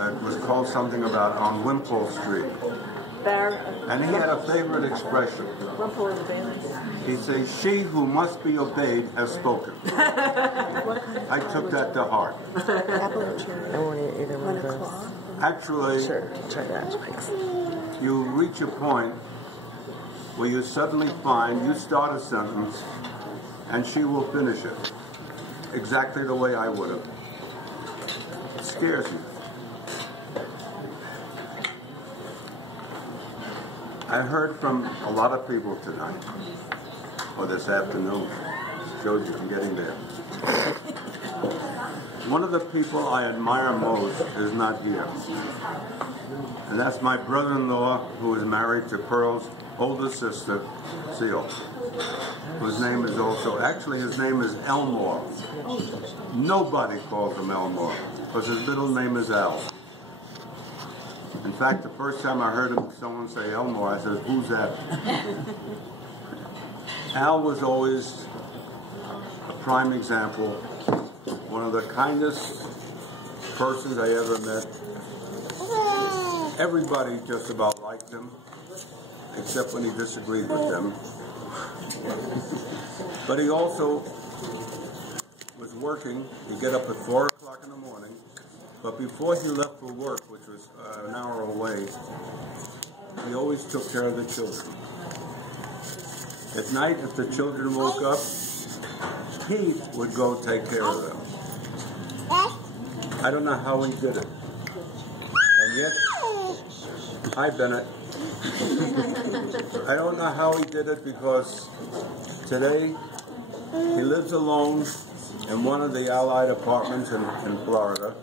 that was called something about on Wimpole Street. And he had a favorite expression. He says, "She who must be obeyed has spoken." I took that to heart. I won't eat either one of those. Actually, Sure, try that. Thanks. you reach a point where you suddenly find you start a sentence and she will finish it exactly the way I would have. It scares you. I heard from a lot of people tonight, or this afternoon. Showed you I'm getting there. One of the people I admire most is not here. And that's my brother-in-law, who is married to Pearl's older sister, Seal, whose name is also, actually his name is Elmore. Nobody calls him Elmore, because his middle name is Al. In fact, the first time I heard someone say Elmore, I said, "Who's that?" Al was always a prime example, one of the kindest persons I ever met. Everybody just about liked him, except when he disagreed with them. But he also was working. He'd get up at 4 o'clock in the morning, but before he left for work, which was an hour away, he always took care of the children. At night, if the children woke up, he would go take care of them. I don't know how he did it. And yet, hi Bennett. I don't know how he did it, because today he lives alone in one of the Allied apartments in Florida,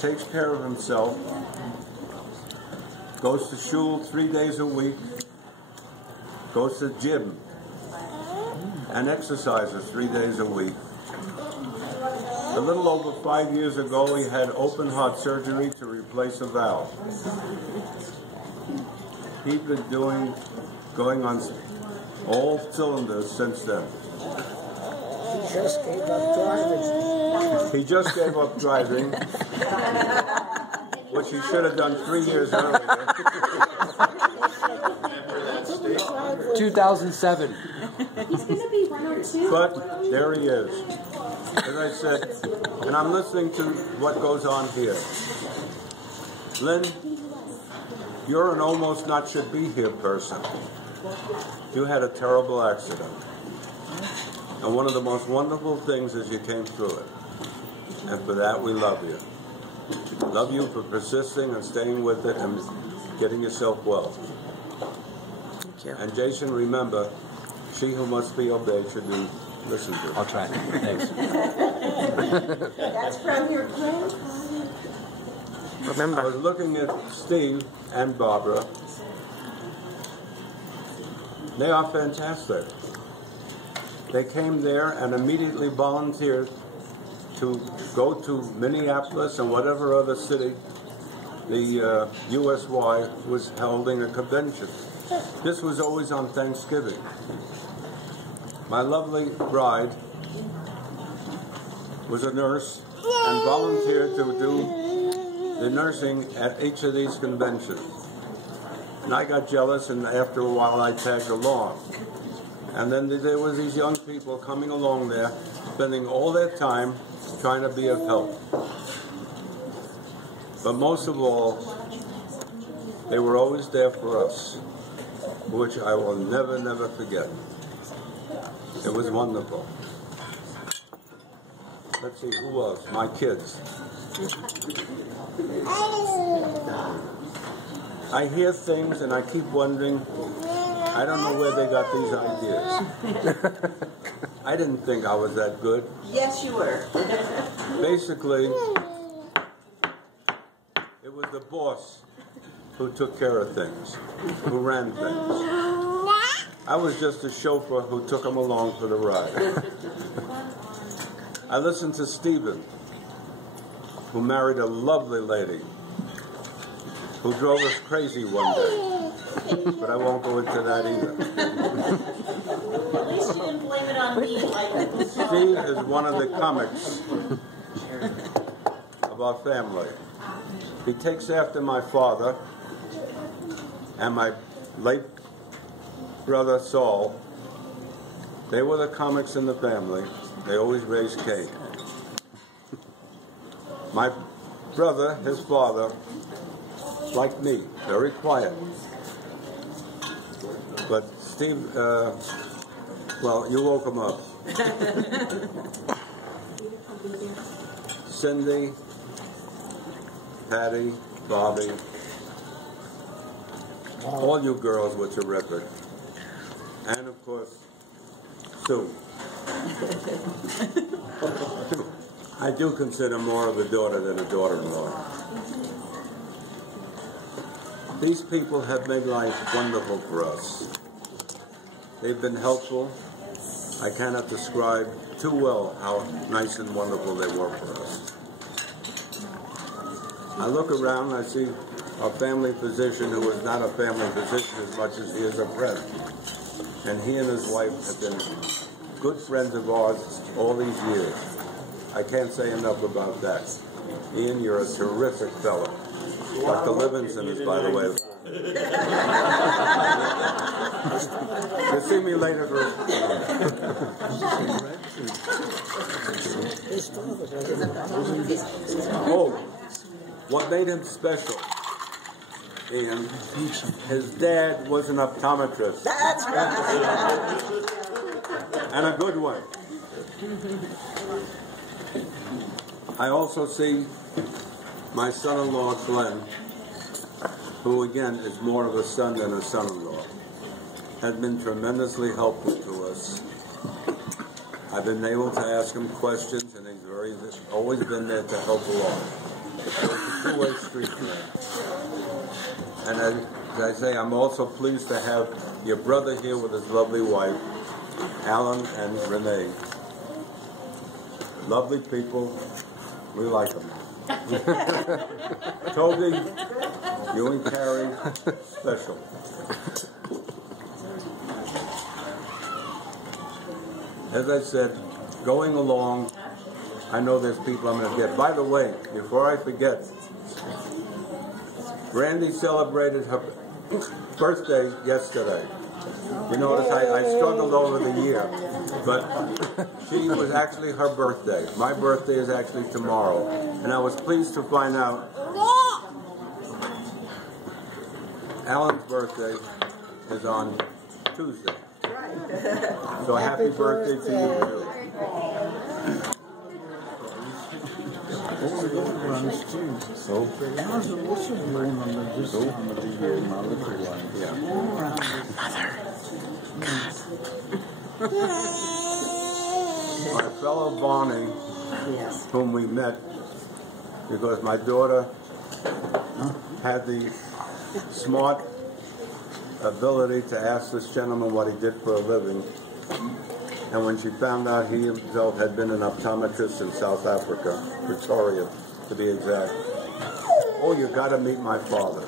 takes care of himself, goes to shul 3 days a week, goes to gym, and exercises 3 days a week. A little over 5 years ago, he had open heart surgery to replace a valve. He's been going on all cylinders since then. He just gave up driving. He just gave up driving, which he should have done 3 years earlier. 2007. He's going to be 1 or 2. But there he is. As I said, and I'm listening to what goes on here. Lynn, you're an almost not should be here person. You had a terrible accident. And one of the most wonderful things is you came through it. And for that, we love you. Love you for persisting and staying with it and getting yourself well. Thank you. And Jason, remember, she who must be obeyed should be listened to. I'll try. Thanks. That's from your grandfather. I Remember. was looking at Steve and Barbara. They are fantastic. They came there and immediately volunteered to go to Minneapolis and whatever other city the USY was holding a convention. This was always on Thanksgiving. My lovely bride was a nurse and volunteered to do the nursing at each of these conventions. And I got jealous, and after a while I tagged along. And then there was these young people coming along there, spending all their time trying to be of help. But most of all, they were always there for us, which I will never, never forget. It was wonderful. Let's see, who else? My kids. I hear things and I keep wondering, I don't know where they got these ideas. I didn't think I was that good. Yes, you were. Basically, it was the boss who took care of things, who ran things. I was just a chauffeur who took them along for the ride. I listened to Stephen, who married a lovely lady, who drove us crazy one day. But I won't go into that either. At least you didn't blame it on me like Steve is one of the comics of our family. He takes after my father and my late brother Saul. They were the comics in the family. They always raised Cain. My brother, his father, like me, very quiet. But Steve, well, you woke him up. Cindy, Patty, Bobby, all you girls were terrific. And of course, Sue. I do consider more of a daughter than a daughter-in-law. These people have made life wonderful for us. They've been helpful. I cannot describe too well how nice and wonderful they were for us. I look around and I see our family physician, who is not a family physician as much as he is a friend. And he and his wife have been good friends of ours all these years. I can't say enough about that. Ian, you're a terrific fellow. Dr. Livingston is, by the way. You'll see me later. Oh, what made him special, Ian, his dad was an optometrist. That's right. And a good one. I also see my son-in-law, Glenn, who again is more of a son than a son-in-law, has been tremendously helpful to us. I've been able to ask him questions, and he's always been there to help along. It's a two-way street for him. And as I say, I'm also pleased to have your brother here with his lovely wife, Alan and Renee. Lovely people. We like them. Toby, you and Carrie, special. As I said, going along, I know there's people I'm going to get. By the way, before I forget, Brandy celebrated her birthday yesterday. You notice I struggled over the year, but she was actually her birthday. My birthday is actually tomorrow, and I was pleased to find out Alan's birthday is on Tuesday. So happy birthday to you. My fellow Barney, whom we met because my daughter had the smart ability to ask this gentleman what he did for a living. And when she found out he himself had been an optometrist in South Africa, Pretoria to be exact, oh, you got to meet my father.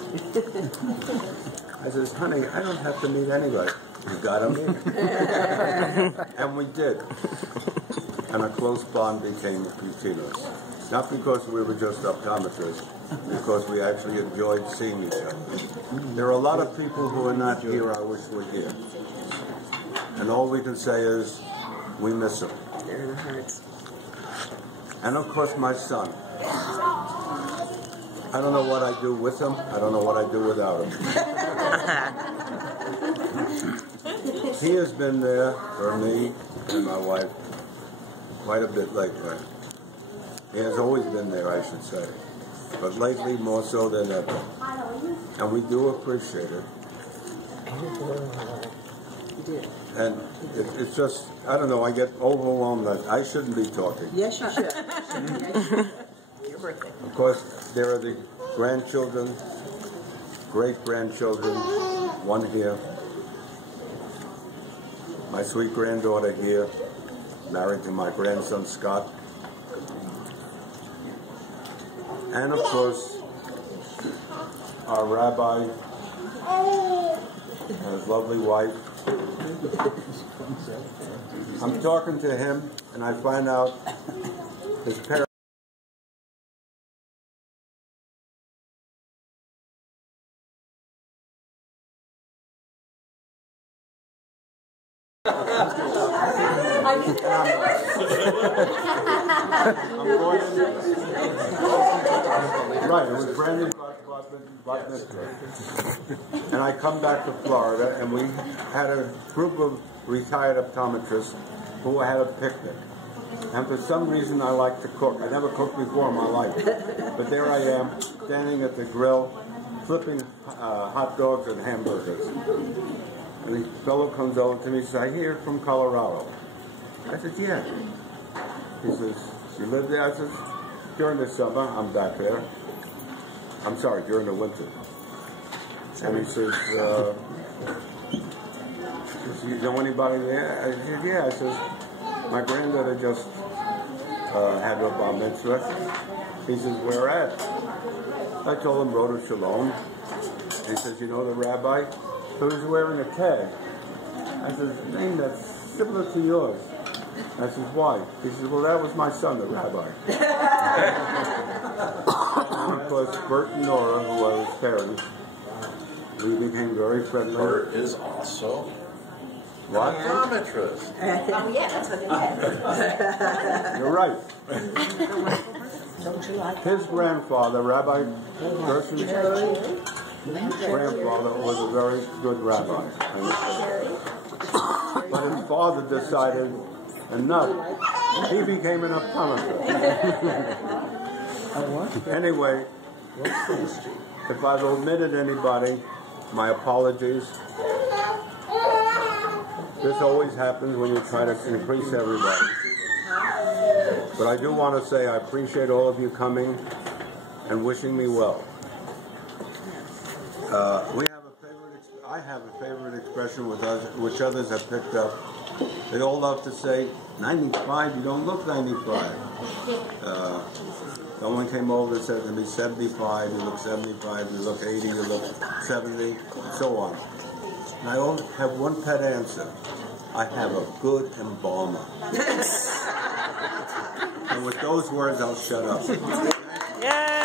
I says, honey, I don't have to meet anybody. You got to meet him. And we did. And a close bond became between us. Not because we were just optometrists, because we actually enjoyed seeing each other. There are a lot of people who are not here I wish were here. And all we can say is, we miss them. They're in our hearts. And of course, my son. I don't know what I do with him. I don't know what I do without him. He has been there for me and my wife quite a bit lately. He has always been there, I should say. But lately, more so than ever. And we do appreciate it. And it's just, I don't know, I get overwhelmed that I shouldn't be talking. Yes, you should. Your birthday. Of course, there are the grandchildren, great-grandchildren, one here. My sweet granddaughter here, married to my grandson, Scott. And of course, our rabbi and his lovely wife. I'm talking to him, and I find out his parents I'm going in. Right, it was Brandon's bat mitzvah. And I come back to Florida, and we had a group of retired optometrists who had a picnic. And for some reason, I like to cook. I never cooked before in my life. But there I am, standing at the grill, flipping hot dogs and hamburgers. And the fellow comes over to me and says, I hear you're from Colorado. I said, yeah. He says, you live there? I said, during the summer, I'm back there. I'm sorry, during the winter. And he says, you know anybody there? I said, yeah. I says, my granddaughter just had her bar mitzvah. He says, where at? I told him, Road to Shalom. He says, you know the rabbi? So he's wearing a tag. I said, name that's similar to yours. I said, why? He says, well, that was my son, the rabbi. And of course, Bert and Nora, who are his parents, we became very friendly. Bert is also what? an optometrist. Oh, yeah, that's what they You're right. Don't you like His grandfather, Rabbi Gerson's grandfather, was a very good rabbi. But his father decided, enough. He became an optometrist. Anyway, if I've omitted anybody, my apologies. This always happens when you try to increase everybody. But I do want to say I appreciate all of you coming and wishing me well. I have a favorite expression which others have picked up. They all love to say, 95, you don't look 95. Someone came over and said to me, 75, you look 75, you look 80, you look 70, and so on. And I only have one pet answer. I have a good embalmer. And with those words, I'll shut up. Yay!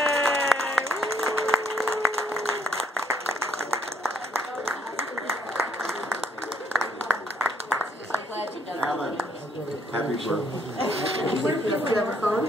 Alan, happy birthday. Do you have a phone?